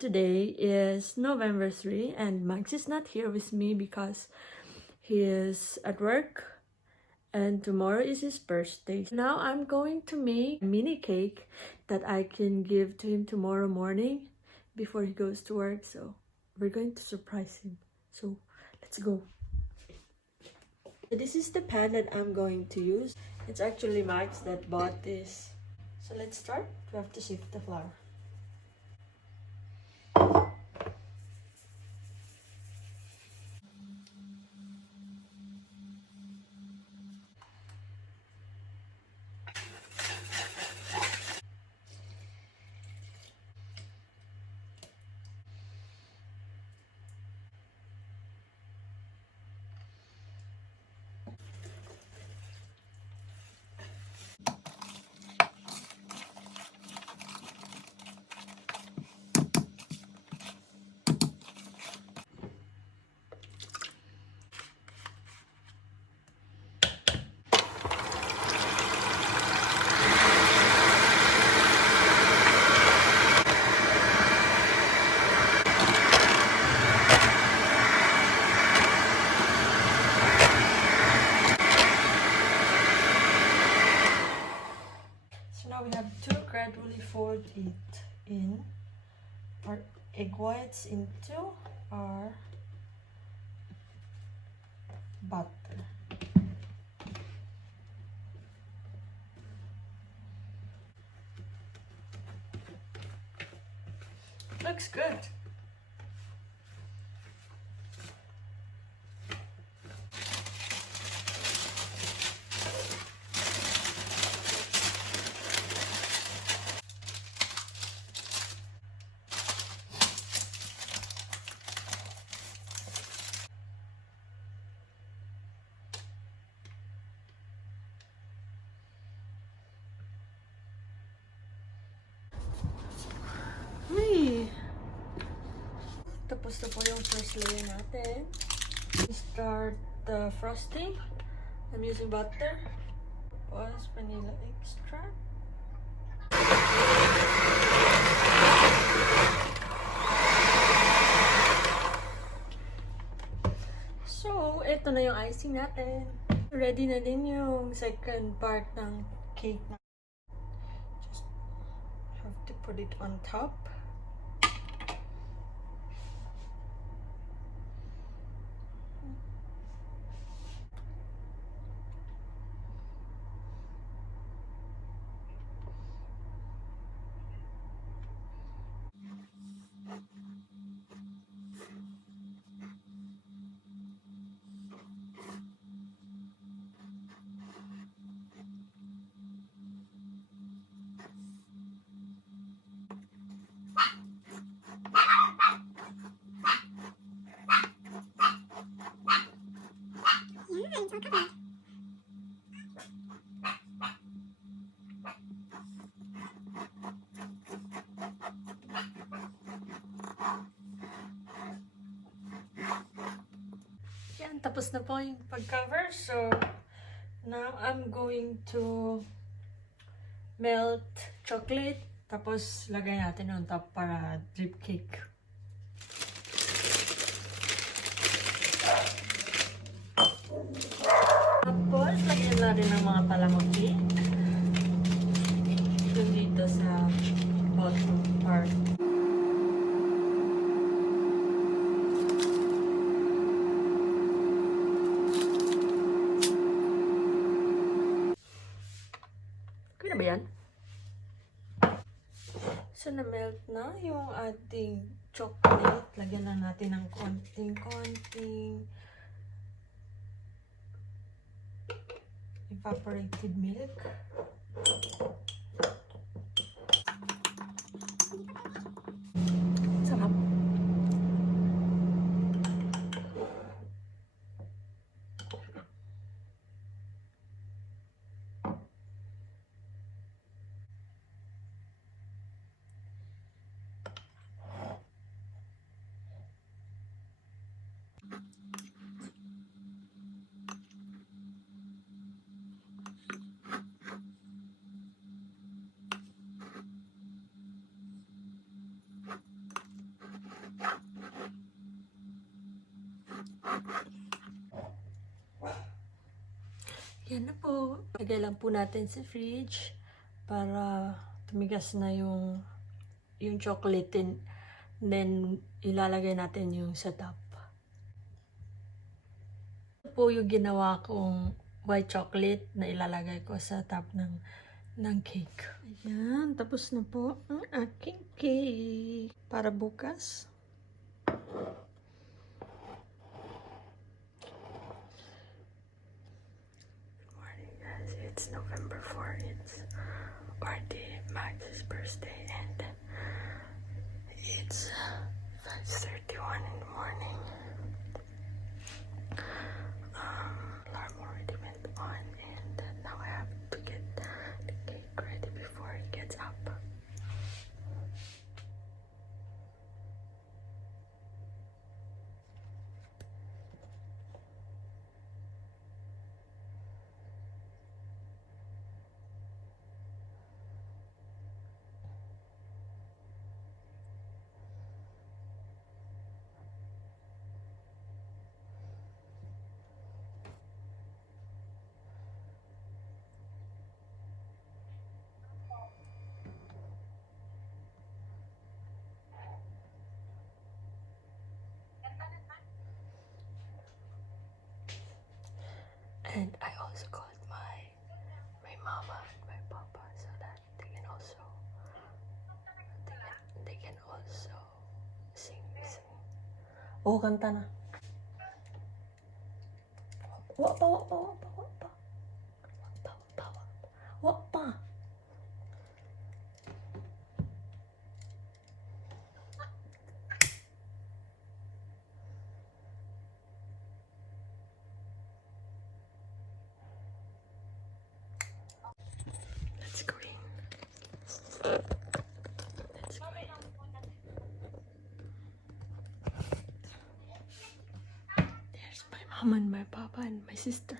Today is November 3 and Max is not here with me because he is at work and tomorrow is his birthday. Now I'm going to make a mini cake that I can give to him tomorrow morning before he goes to work. So we're going to surprise him. So let's go. This is the pan that I'm going to use. It's actually Max that bought this. So let's start. We have to sift the flour. Now we have to gradually fold it in our egg whites into our butter. Looks good. Tapos na po yung first layer natin. We start the frosting. I'm using butter. Tapos vanilla extract. So, ito na yung icing natin. Ready na din yung second part ng cake na. Just have to put it on top. Yan, tapos na po yung pag-cover. So, now I'm going to melt chocolate. Tapos, lagay natin on top para drip cake. Tapos, lagyan na rin ng mga palamuti. Dito sa bottom part. Kaya na ba yan? So, na-melt na yung ating chocolate. Lagyan lang natin ng konting evaporated milk. Sarap. ilalagay lang po natin sa fridge para tumigas na yung chocolate, then ilalagay natin yung sa top. Ito po yung ginawa kong white chocolate na ilalagay ko sa top ng cake. Ayan, tapos na po ang aking cake para bukas. Good morning, guys. It's November 4. It's Max's birthday, and it's 5:31 in the morning. Alarm already went on, and now I have to get the cake ready before it gets up. And I also called my mama and my papa so that they can also sing with me. Oh, kanta na. Wa pa. Let's go in. There's my mom and my papa and my sister.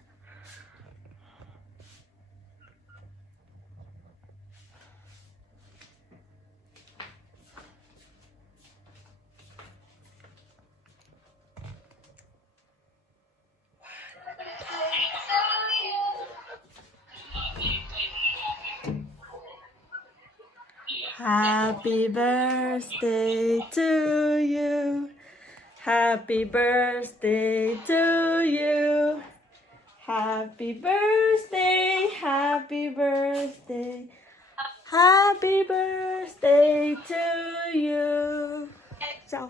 Happy birthday to you. Happy birthday to you. Happy birthday, happy birthday. Happy birthday to you. Ciao.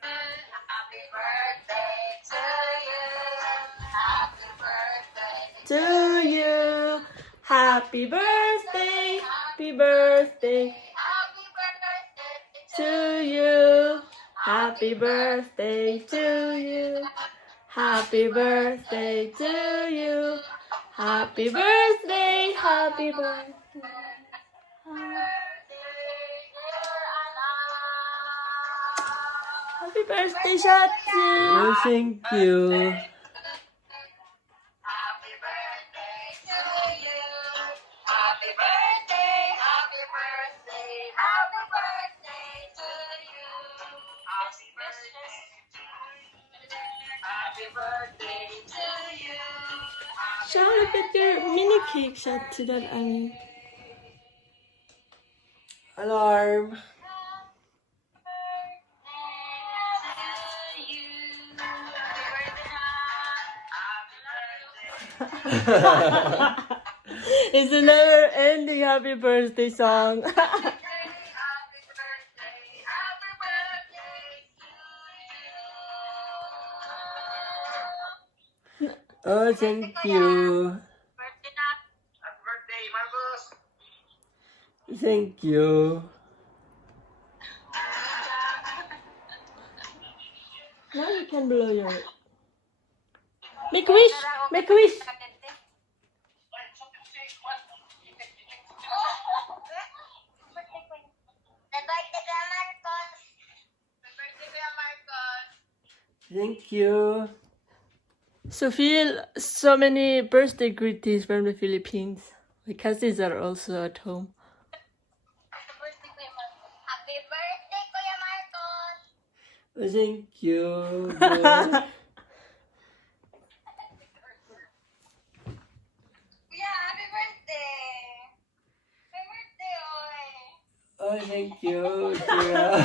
Happy birthday to you. Happy birthday To you. Happy birthday, happy birthday Happy birthday to you. Happy birthday to you. Happy birthday to you. Happy birthday, happy birthday. Happy birthday, Shatu. Oh, thank you. Happy birthday to you. Happy birthday, happy birthday, happy birthday to you. Happy birthday to you. Happy birthday to you. Shall look at your mini cake, Shatu. That I mean. Alarm. It's a never-ending happy birthday song. Oh, thank you. Happy birthday, Markus. Thank you. Now you can blow your... Make a wish! Make a wish! Thank you. So feel so many birthday greetings from the Philippines. My cousins are also at home. Happy birthday, Kuya Markus. Oh, thank you. Good. Kuya, thank you, dear.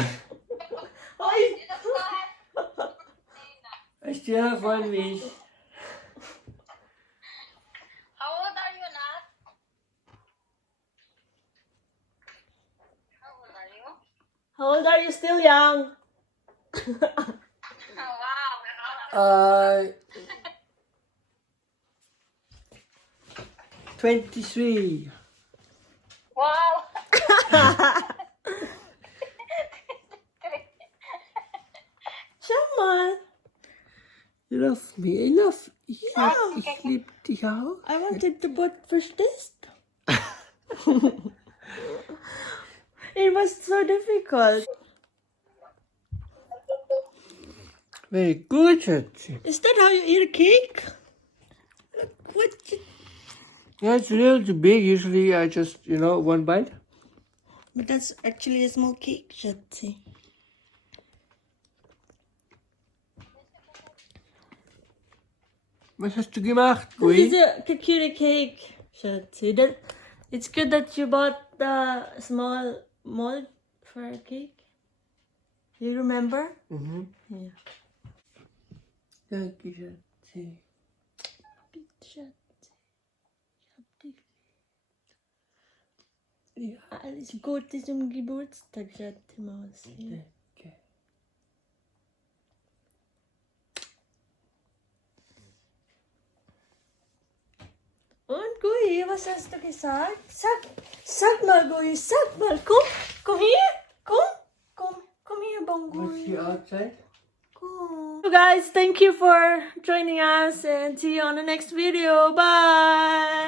Ay! Dito ka. I still have one wish. How old are you, Nat? How old are you? How old are you? Still young. Oh, wow. 23. Wow. Jamal, You love me. I love you. Ja. Ich liebe dich auch. I wanted to put first test. It was so difficult. Very good, Schatzi. Is that how you eat a cake? Look, what? Yeah, it's a little too big. Usually I just, one bite. But that's actually a small cake, Schatzi. Was hast du gemacht, This Gui? is a cutie cake, Schatzi. It's good that you bought the small mold for a cake. You remember? Mhm. Yeah. Danke, Schatzi. Bitte, Schatzi. Ich hab dich. Ja. Alles Gute zum Geburtstag, Schatzi Maus. Danke. Und Gui, was hast du gesagt? Sag mal, Gui, sag mal. Komm hier. Komm hier, Was Bongui. hier outside? So guys, thank you for joining us and see you on the next video. Bye.